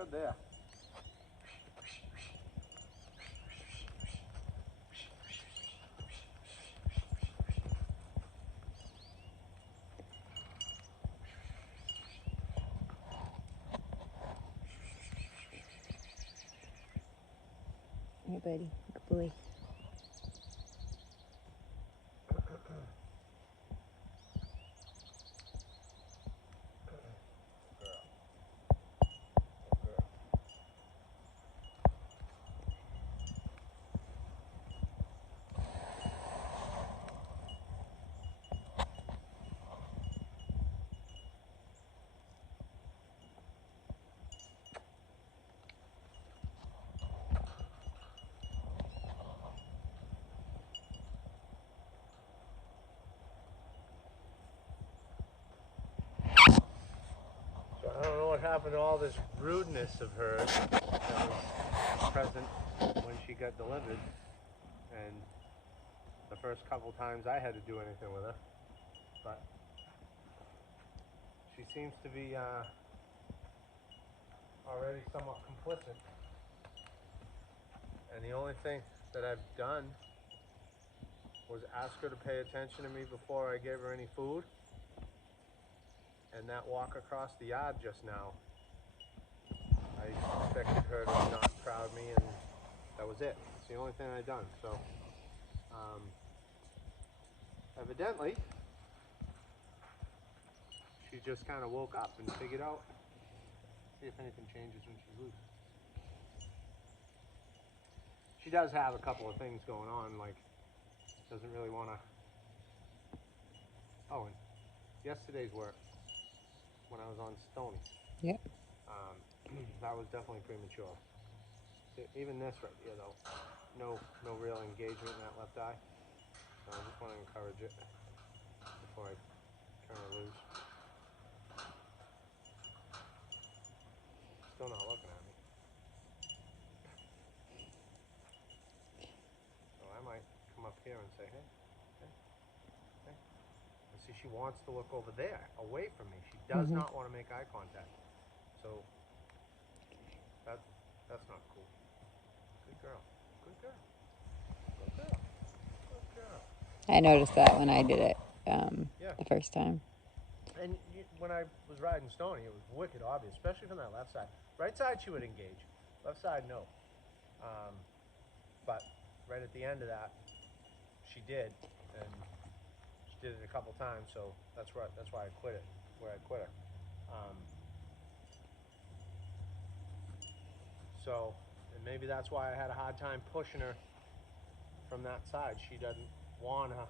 good there. Hey, buddy. Good boy. I don't know what happened to all this rudeness of hers that was present when she got delivered, and the first couple times I had to do anything with her. But she seems to be already somewhat complicit. And the only thing that I've done was ask her to pay attention to me before I gave her any food. And that walk across the yard just now, I expected her to not crowd me, and that was it. It's the only thing I've done. So, evidently, she just kind of woke up and figured out, see if anything changes when she's loose. She does have a couple of things going on, like, doesn't really want to. Oh, and yesterday's work, when I was on Stony. Yep. That was definitely premature. See, even this right here, though, no real engagement in that left eye. So I just want to encourage it before I turn her loose. Still not looking at me. So I might come up here and say, hey, hey, hey. And see, she wants to look over there, away from me. She does not want to make eye contact. So that's not cool. Good girl. Good girl. Good girl. Good girl. I noticed that when I did it Yeah. the first time. And when I was riding Stony, it was wicked obvious, especially from that left side. Right side, she would engage. Left side, no. But right at the end of that, she did, and she did it a couple times. So that's why I quit it. Where I quit her. So, and maybe that's why I had a hard time pushing her from that side. She doesn't want to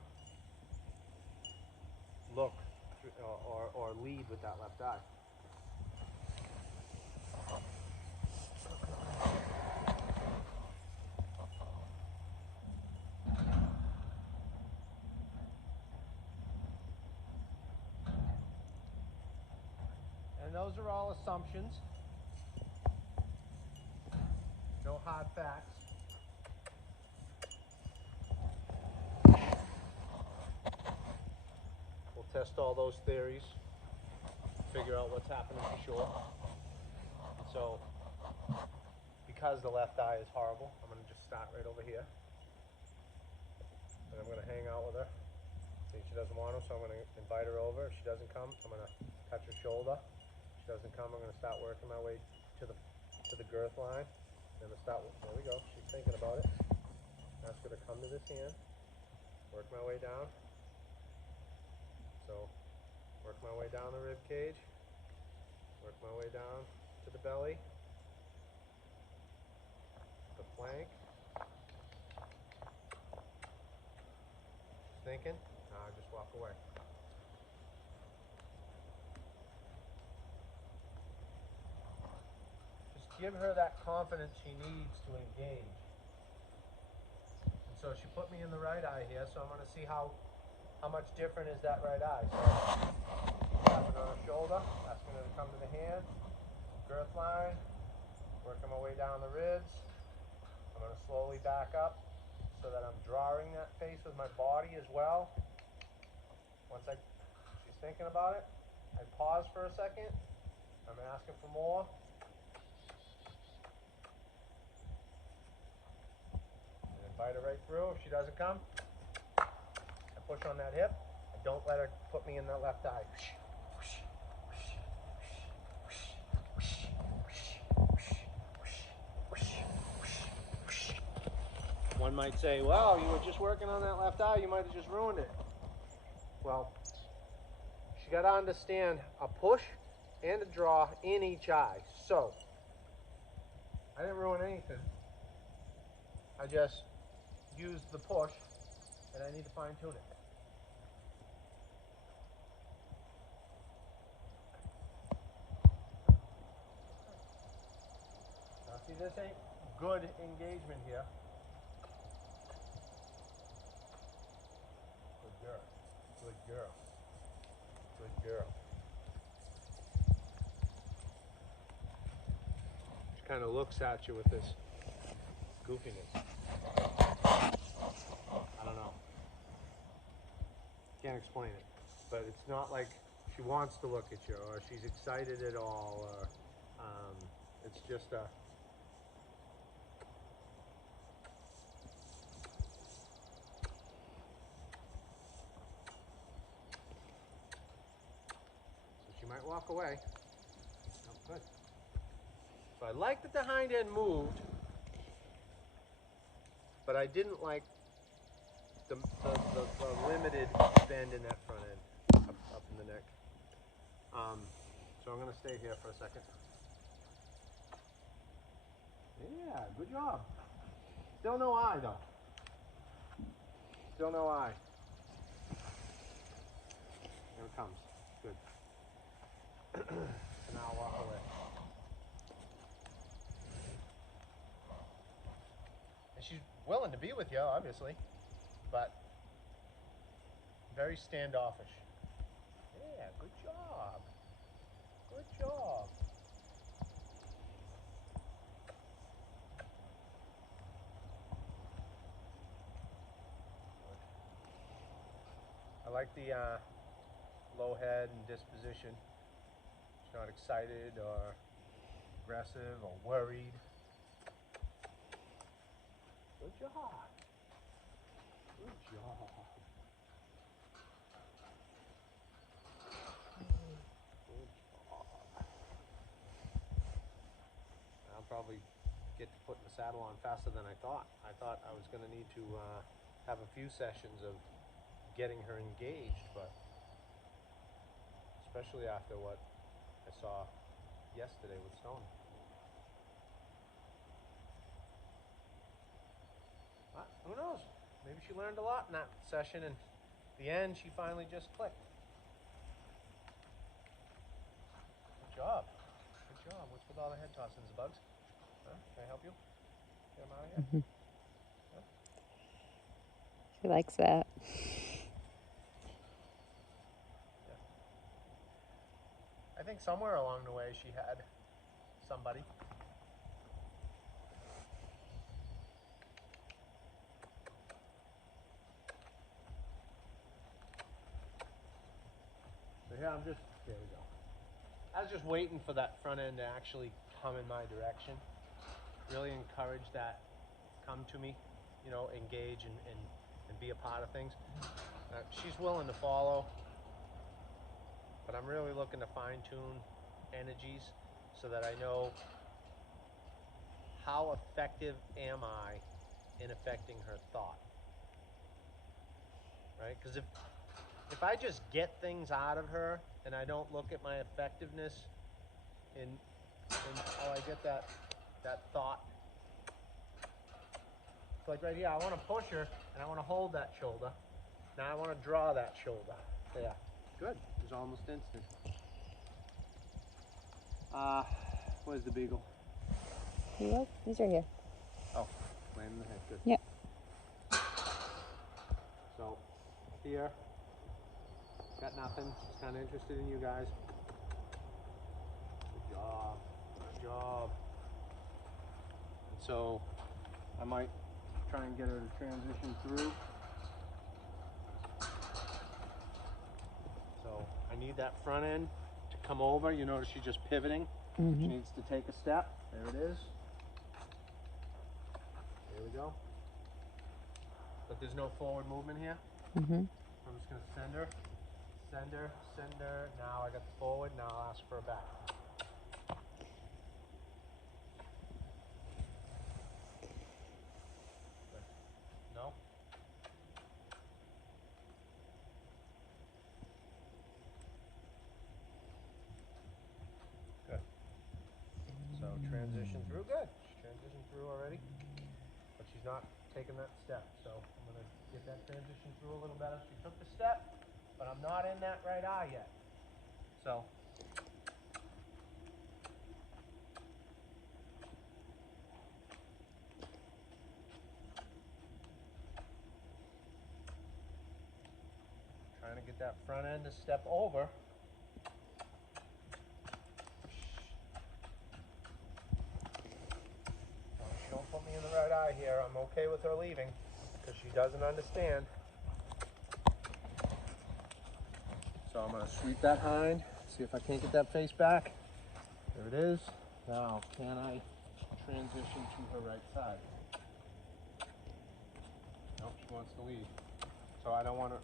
look or lead with that left eye. And those are all assumptions. No hard facts. We'll test all those theories, figure out what's happening for sure. And so, because the left eye is horrible, I'm going to just start right over here. And I'm going to hang out with her. See, she doesn't want to, so I'm going to invite her over. If she doesn't come, I'm going to touch her shoulder. If she doesn't come, I'm going to start working my way to the girth line. And I'm going to start, there we go, she's thinking about it. Ask her to come to this hand. Work my way down. So, work my way down the rib cage. Work my way down to the belly. The flank. Thinking? Now I just walk away. Just give her that confidence she needs to engage. And so she put me in the right eye here, so I'm going to see how much different is that right eye. So tapping on her shoulder, asking her to come to the hand, girth line, working my way down the ribs. I'm going to slowly back up so that I'm drawing that face with my body as well. Once she's thinking about it, I pause for a second. I'm asking for more. Ride her right through. If she doesn't come, I push on that hip. I don't let her put me in that left eye. One might say, well, you were just working on that left eye, you might have just ruined it. Well, she got to understand a push and a draw in each eye. So, I didn't ruin anything. I just used the push, and I need to fine tune it. Now, see, this ain't good engagement here. Good girl. Good girl. Good girl. She kind of looks at you with this goofiness. I don't know. Can't explain it. But it's not like she wants to look at you or she's excited at all or it's just a so she might walk away. Oh, good. So I like that the hind end moved, but I didn't like the limited bend in that front end up in the neck. So I'm going to stay here for a second. Yeah, good job. Still no eye though. Still no eye. Here it comes. Good. And now I'll walk away. And she's willing to be with you, obviously, but very standoffish. Yeah, good job. Good job. I like the low head and disposition. She's not excited or aggressive or worried. Good job. Good job. Good job. I'll probably get to putting the saddle on faster than I thought. I thought I was going to need to have a few sessions of getting her engaged, but especially after what I saw yesterday with Stone. Who knows? Maybe she learned a lot in that session, and the end she finally just clicked. Good job. Good job. What's with all the head tossings, Bugs? Huh? Can I help you? Get him out of here? Huh? She likes that. Yeah. I think somewhere along the way she had somebody. So here I'm just, there we go. I was just waiting for that front end to actually come in my direction. Really encourage that come to me, you know, engage and be a part of things. She's willing to follow, but I'm really looking to fine tune energies so that I know how effective am I in affecting her thought, right? Because if I just get things out of her and I don't look at my effectiveness in how I get that thought. It's like right here, I want to push her and I want to hold that shoulder. Now I want to draw that shoulder. There. Good. It was almost instant. Where's the beagle? He was? He's right here. Oh, laying in the head. Good. Yep. So, here, got nothing. Just kind of interested in you guys. Good job. Good job. And so, I might try and get her to transition through. So, I need that front end to come over. You notice she's just pivoting. Mm-hmm. She needs to take a step. There it is. There we go. but there's no forward movement here. Mm-hmm. I'm just gonna send her, send her, send her. Now I got the forward, now I'll ask for a back. No? Good. So transition through, good. She's transitioned through already, but she's not taking that step. So I'm gonna get that transition through a little better. She took the step, but I'm not in that right eye yet. So. Trying to get that front end to step over. She don't put me in the right eye here. I'm okay with her leaving because she doesn't understand. So I'm going to sweep that hind, see if I can't get that face back. There it is. Now, can I transition to her right side? Nope, she wants to leave. So I don't want to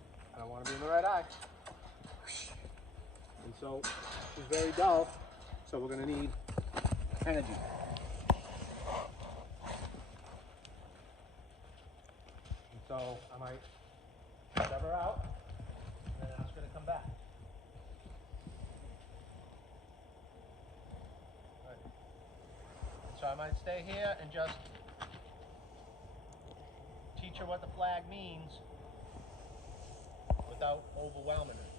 be in the right eye. And so she's very dull, so we're going to need energy. And so I might shove her out and then ask her to come back. Right. So I might stay here and just teach her what the flag means without overwhelming her.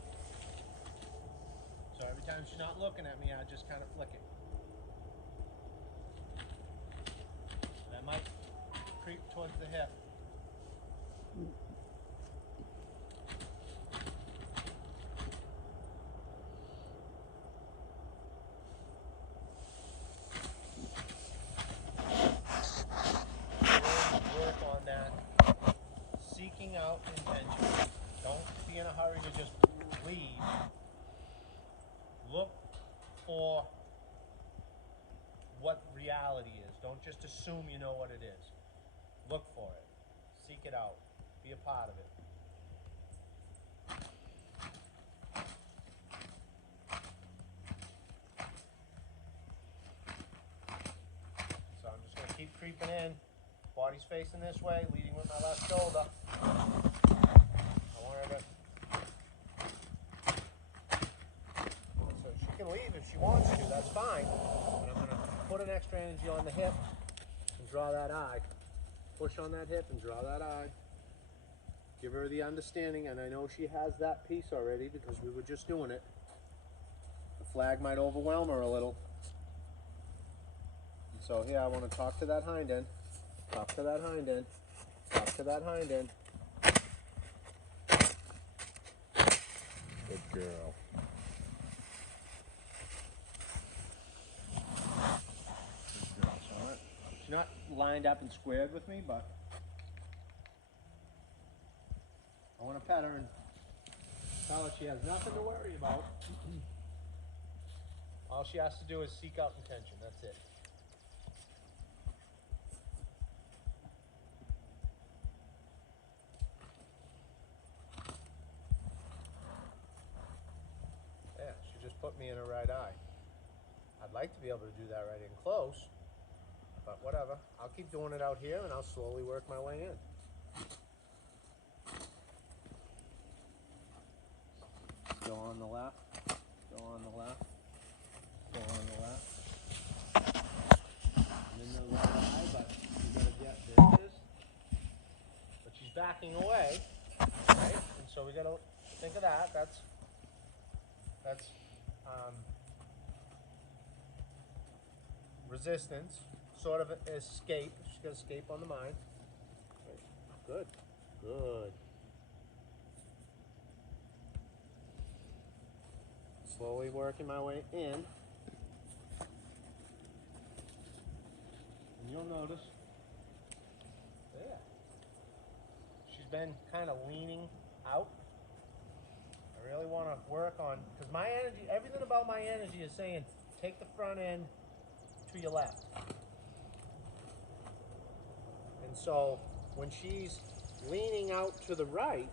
So every time she's not looking at me, I just kind of flick it. And I might creep towards the hip. Really work on that seeking out intention. Don't be in a hurry to just leave. Look for what reality is. Don't just assume you know what it is. Look for it. Seek it out. Be a part of it. So I'm just going to keep creeping in. Body's facing this way, leading with my left shoulder. I want her to... So she can leave if she wants to, that's fine. But I'm going to put an extra energy on the hip and draw that eye. Push on that hip and draw that eye. Give her the understanding, and I know she has that piece already because we were just doing it. The flag might overwhelm her a little. And so here I want to talk to that hind end. Talk to that hind end. Talk to that hind end. Good girl. She's not lined up and squared with me, but I want to pet her and tell her she has nothing to worry about. All she has to do is seek out intention. That's it. Yeah, she just put me in her right eye. I'd like to be able to do that right in close, but whatever. I'll keep doing it out here and I'll slowly work my way in. Still on the left, still on the left, still on the left. I'm in the right eye, but you gotta get, there it is. But she's backing away, right? And so we gotta think of that. That's resistance, sort of escape. She's got escape on the mind. Right. Good, good. Slowly working my way in. And you'll notice, there. She's been kind of leaning out. I really want to work on, because my energy, everything about my energy is saying, take the front end to your left. And so when she's leaning out to the right,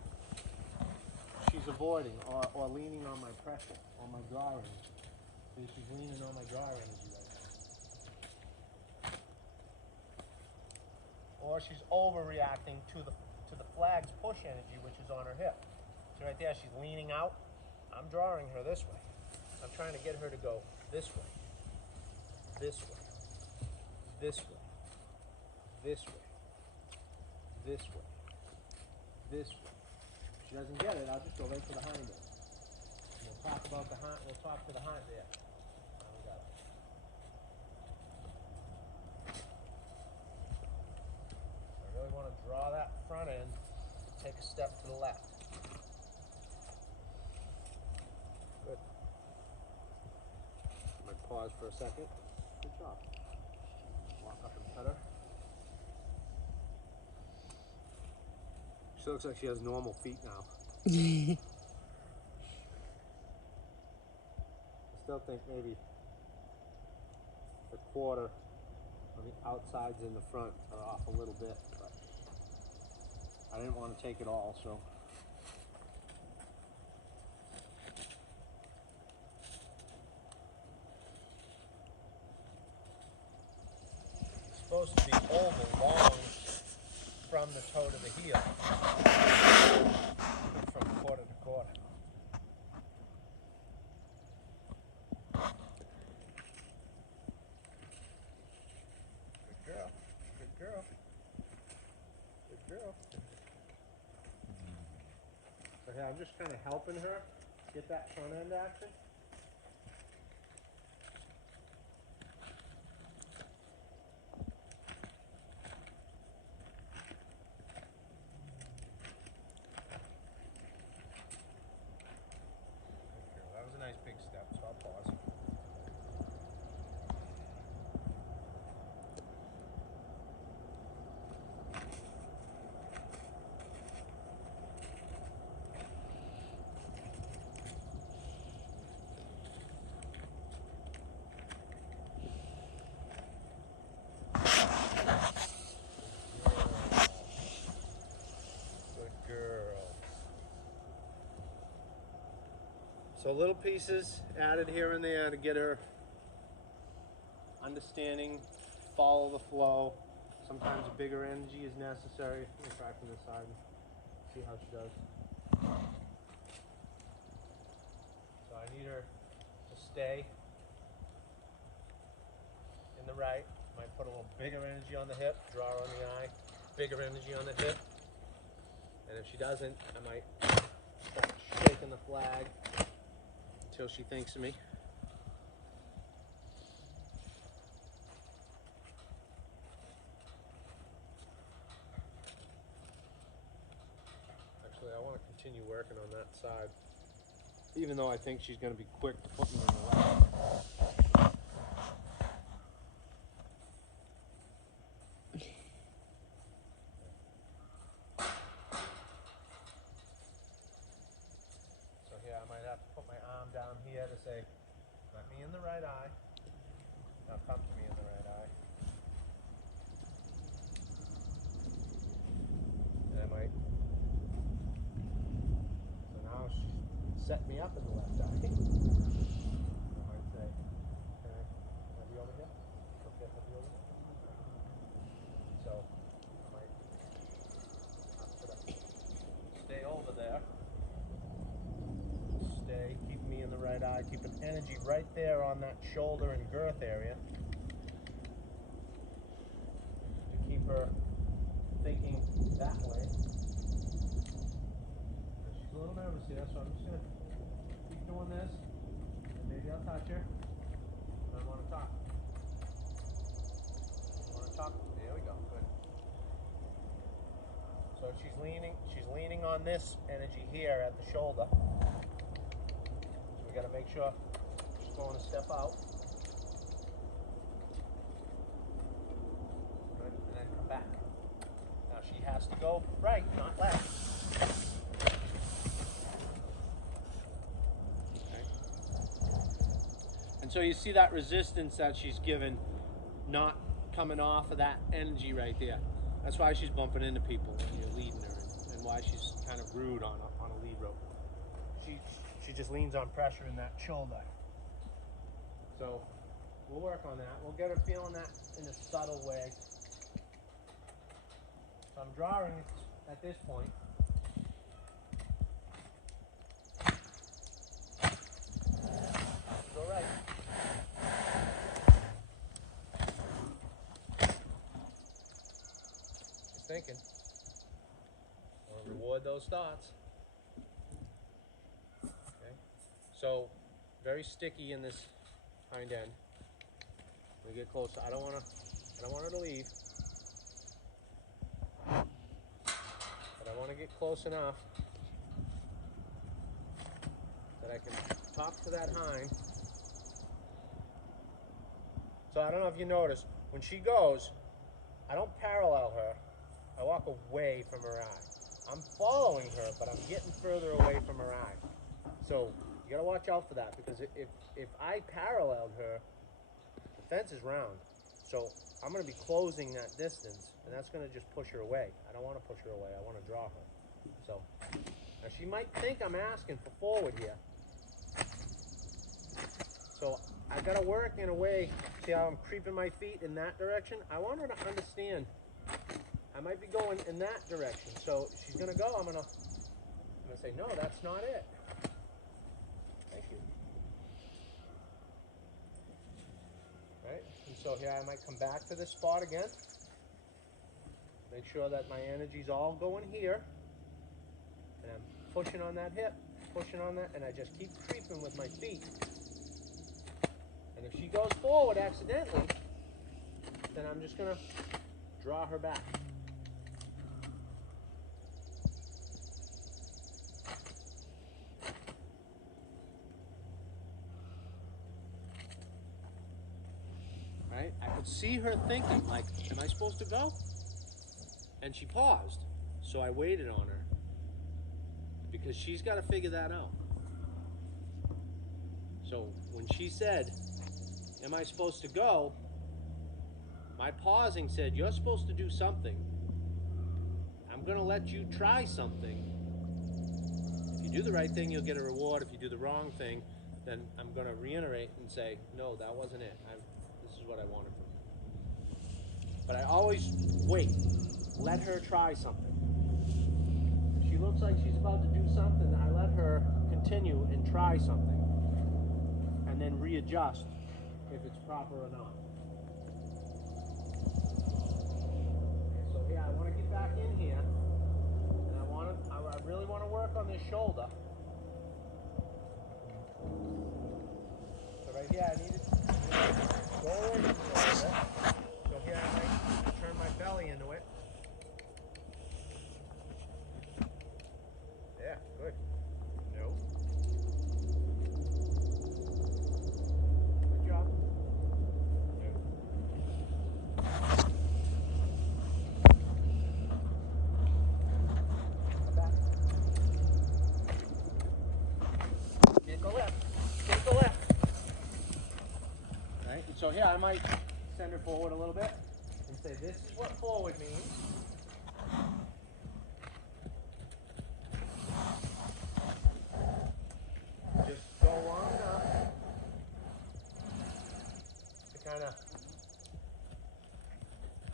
she's avoiding, or leaning on my pressure, on my draw energy. See, she's leaning on my draw energy right now. Or she's overreacting to the flag's push energy, which is on her hip. See right there, she's leaning out. I'm drawing her this way. I'm trying to get her to go this way, this way, this way, this way, this way, this way. If she doesn't get it, I'll just go right to the hind end. We'll talk about the hind. We'll talk to the hind there. Now we got it. I really want to draw that front end. Take a step to the left. Good. I might pause for a second. Good job. Walk up and pet her. She looks like she has normal feet now. I still think maybe the quarter on the outsides and the front are off a little bit, but I didn't want to take it all, so. It's supposed to be oval, long from the toe to the heel, from quarter to quarter. Good girl, good girl, good girl. So yeah, I'm just kind of helping her get that front end action. That was a nice big step, so I'll pause. So little pieces added here and there to get her understanding, follow the flow. Sometimes a bigger energy is necessary. Let me try from this side and see how she does. So I need her to stay in the right. Might put a little bigger energy on the hip, draw her on the eye, bigger energy on the hip. And if she doesn't, I might start shaking the flag until she thinks of me. Actually, I want to continue working on that side, even though I think she's going to be quick to put me in the left. So here I might have to put my arm down here to say, let me in the right eye. Now come to me in the right eye. And I might. So now she's set me up in the left eye. I might say, can I be over here? Okay, I'll be over here. So I might have to stay over there. Stay, keep me in the right eye, keep an energy right there on that shoulder and girth area to keep her thinking that way. She's a little nervous here, so I'm just going to keep doing this, and maybe I'll touch her. I want to talk. There we go, good. So she's leaning on this energy here at the shoulder. Got to make sure she's going to step out. Good. And then come back. Now she has to go right, not left. Okay. And so you see that resistance that she's given, not coming off of that energy right there. That's why she's bumping into people when you're leading her. why she's kind of rude on a lead rope. She just leans on pressure in that shoulder. So we'll work on that. We'll get her feeling that in a subtle way. So I'm drawing it at this point. Go right. She's thinking. I'll reward those thoughts. Okay. So very sticky in this hind end. When we get closer, I don't want her to leave. But I want to get close enough that I can talk to that hind. So I don't know if you noticed, when she goes, I don't parallel her. I walk away from her eye. I'm following her, but I'm getting further away from her eye. So you gotta watch out for that, because if I paralleled her, the fence is round. So I'm gonna be closing that distance, and that's gonna just push her away. I don't wanna push her away, I wanna draw her. So, now she might think I'm asking for forward here. So I gotta work in a way, see how I'm creeping my feet in that direction? I want her to understand I might be going in that direction. So she's gonna go, I'm gonna say, no, that's not it. Thank you. Right? And so here I might come back to this spot again. Make sure that my energy's all going here. And I'm pushing on that hip, pushing on that, and I just keep creeping with my feet. And if she goes forward accidentally, then I'm just gonna draw her back. Right? I could see her thinking, like, am I supposed to go? And she paused, so I waited on her. Because she's got to figure that out. So when she said, am I supposed to go? My pausing said, you're supposed to do something. I'm going to let you try something. If you do the right thing, you'll get a reward. If you do the wrong thing, then I'm going to reiterate and say, no, that wasn't it. This is what I wanted from you. But I always wait. Let her try something. If she looks like she's about to do something, I let her continue and try something. And then readjust if it's proper or not. So yeah, I want to get back in here, and I really want to work on this shoulder. So right here, I need to go away from me a little bit. So here I might turn my belly into it. Yeah, good. No. Good job. Back. Can't go left. Can't go left. Right? And so here I might send her forward a little bit and say, this is what forward means. Just go long enough to kind of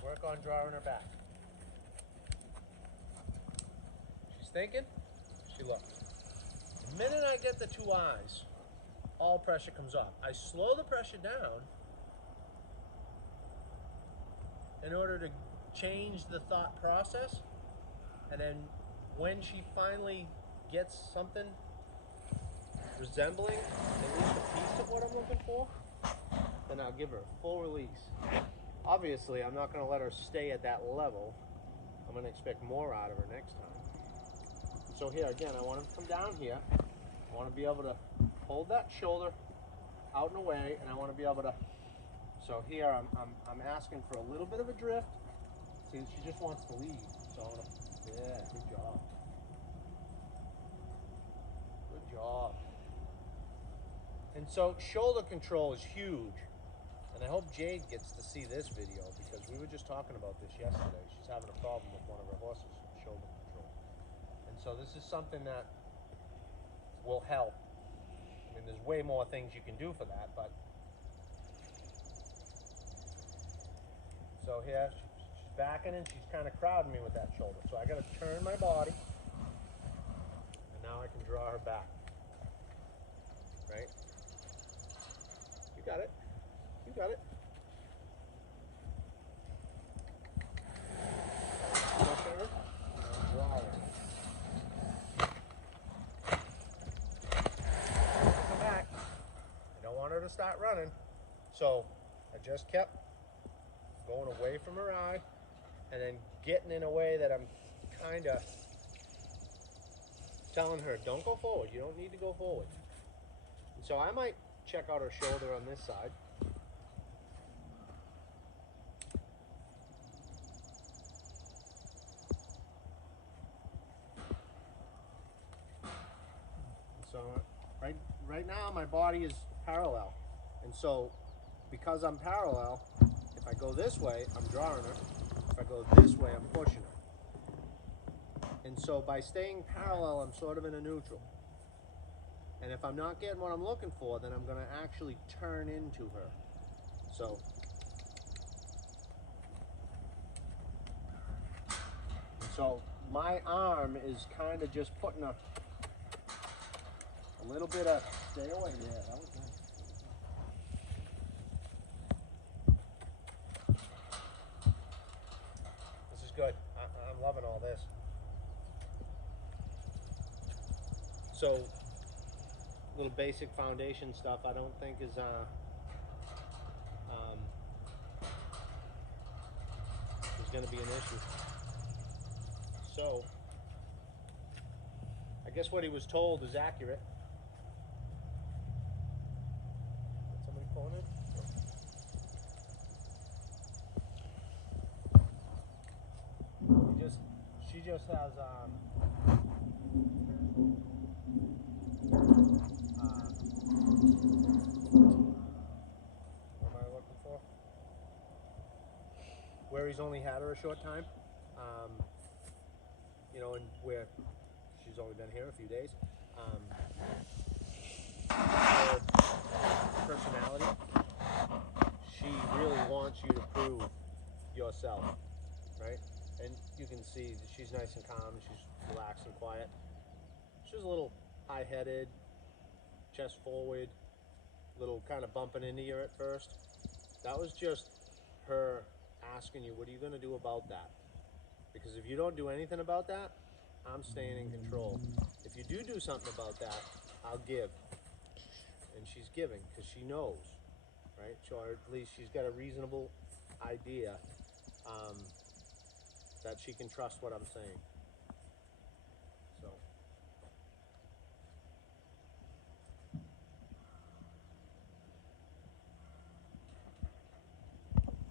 work on drawing her back. She's thinking, she looks. The minute I get the two eyes, all pressure comes off. I slow the pressure down in order to change the thought process, and then when she finally gets something resembling at least a piece of what I'm looking for, then I'll give her a full release. Obviously, I'm not going to let her stay at that level. I'm going to expect more out of her next time. So here again, I want to come down here. I want to be able to hold that shoulder out and away, and I want to be able to. So here I'm asking for a little bit of a drift. See, she just wants to lead. So I want to. Yeah, good job. Good job. And so shoulder control is huge. And I hope Jade gets to see this video, because we were just talking about this yesterday. She's having a problem with one of her horses, shoulder control. so this is something that will help. I mean, there's way more things you can do for that, but so here she's backing and she's kind of crowding me with that shoulder. So I got to turn my body, and now I can draw her back. Right? You got it. You got it. Push her and draw her. Come back. I don't want her to start running. So I just kept going away from her eye and then getting in a way that I'm kind of telling her, don't go forward. You don't need to go forward. And so I might check out her shoulder on this side. So right now my body is parallel. And so because I'm parallel, if I go this way, I'm drawing her. If I go this way, I'm pushing her. And so by staying parallel, I'm sort of in a neutral. And if I'm not getting what I'm looking for, then I'm going to actually turn into her. So my arm is kind of just putting a little bit of, stay away, yeah, that was nice. This is good. I'm loving all this. So, little basic foundation stuff I don't think is going to be an issue. So, I guess what he was told is accurate. Did somebody phone in? She just has what am I looking for? Where he's only had her a short time, you know, and where she's only been here a few days. Her personality, she really wants you to prove yourself, right? And you can see that she's nice and calm, she's relaxed and quiet. She's a little high-headed, chest forward, little kind of bumping into you at first. That was just her asking you, what are you going to do about that? Because if you don't do anything about that, I'm staying in control. If you do something about that, I'll give. And she's giving because she knows, right? Or at least she's got a reasonable idea that she can trust what I'm saying.